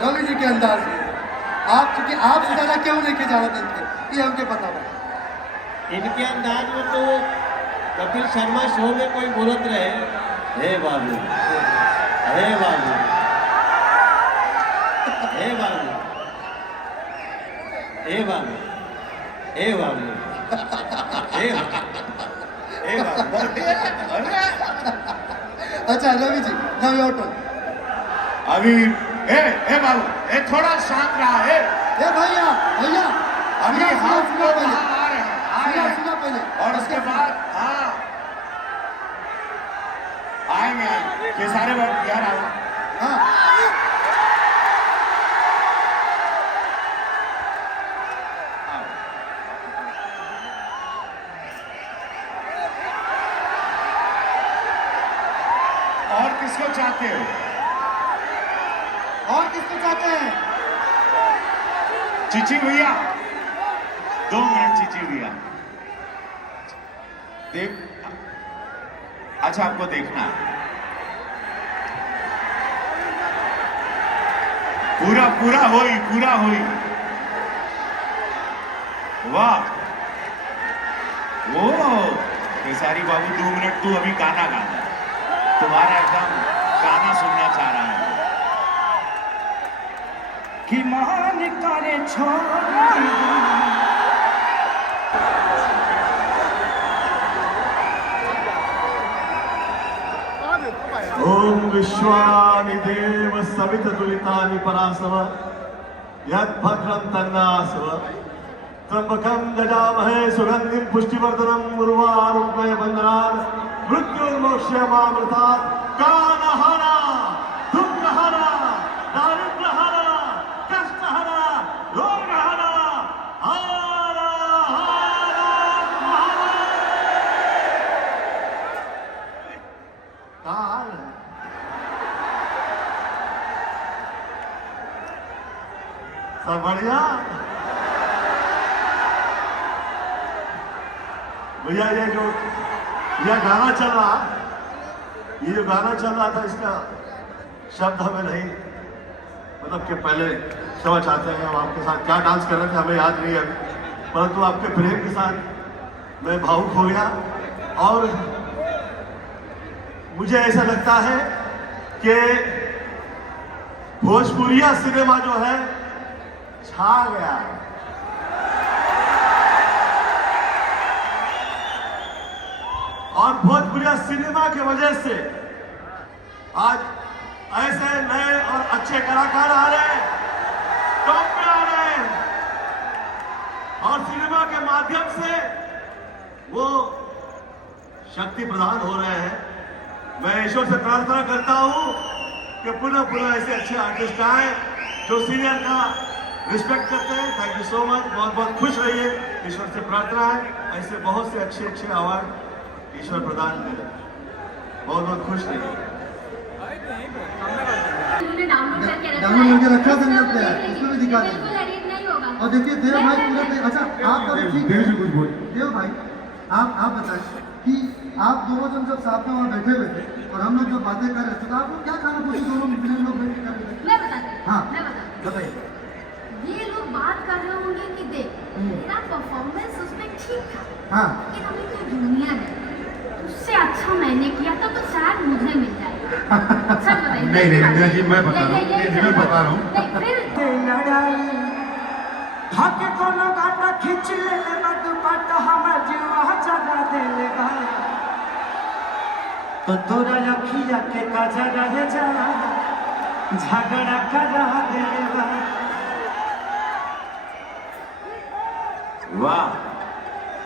रवि जी के अंदाज में आप चूंकि आपसे ज्यादा क्यों लेके जाना चाहते ये हमके पता पड़ा। इनके अंदाज में तो कपिल शर्मा शो में कोई बोलत रहे, हे बाबू, हे बाबू, हे बाबू, हे बाबू, हे बाबू, हे बाबू। अच्छा Ravi ji, now your turn. अभी ए बाबू, थोड़ा शांत रहा है। भैया भैया अभी हम सुना पहले, आ रहे हैं सुना पहले और उसके बाद हाँ आएंगे ये सारे बात यार आओ। हाँ और किसको चाहते हो? और किसको चाहते हैं? चिची भैया 2 मिनट। चिची भैया देख, अच्छा आपको देखना है पूरा होई। वाह वो केसारी बाबू 2 मिनट तू अभी गाना गाना, तुम्हारा एकदम गाना सुनना चाह रहा है कि मान करे छोड़ ओम विश्वानि देव सवितुलितानि परासव यद्भद्रं तन्नासव त्र्यंबकं यजामहे सुगंधिं पुष्टिवर्धनम् उर्वारुकमय बन्धनान् मृत्युर्मोक्षयमामृतात् कामहरा दुःखहरा दारिद्र्यहरा कष्टहरा रोगहरा हरा काल सब बढ़िया भैया। ये जो गाना चल रहा, ये जो गाना चल रहा था इसका शब्द हमें नहीं, मतलब कि पहले समझ आते हैं हम आपके साथ क्या डांस कर रहे थे हमें याद नहीं है, परंतु आपके प्रेम के साथ मैं भावुक हो गया। और मुझे ऐसा लगता है कि भोजपुरिया सिनेमा जो है छा गया है। और भोजपुरिया सिनेमा की वजह से आज ऐसे नए और अच्छे कलाकार आ रहे हैं, टॉप पे आ रहे हैं और सिनेमा के माध्यम से वो शक्ति प्रदान हो रहे हैं। मैं ईश्वर से प्रार्थना करता हूं कि पुनः ऐसे अच्छे आर्टिस्ट आए जो सीनियर का रिस्पेक्ट करते हैं। थैंक यू सो मच, बहुत बहुत खुश रहिए। ईश्वर से प्रार्थना है ऐसे बहुत से अच्छे अवार्ड ईश्वर प्रदान करें। बहुत बहुत खुश रहिए। डाउनलोड करके रखा संगत पे है, उसमें भी दिखा देंगे। और देखिए देव भाई पूरा अच्छा आप तो ठीक है कुछ बोल देव भाई, आप बताएं कि आप दोनों जब साथ में वहाँ बैठे हुए थे और हम लोग जब बातें कर रहे थे तो आप लोग क्या खाना पूछे दोनों मित्र लोग बैठ के कर रहे थे? मैं बताती हूँ। हाँ मैं बताती बताइए। हूँ। ये लोग बात कर रहे होंगे कि देख तेरा परफॉर्मेंस उसमें ठीक था, हाँ लेकिन अभी तो जूनियर है, उससे अच्छा मैंने किया था तो शायद मुझे मिल जाएगा। सच बताइए। नहीं जी मैं बता रहा हूँ, मैं बता रहा हूँ। भाग्य कोनो गाटा खींच ले दुपट्टा हमर जीवा जगा देलेगा तो तोरा अखिया के काजरा रह जा झगड़ा करा देलेगा।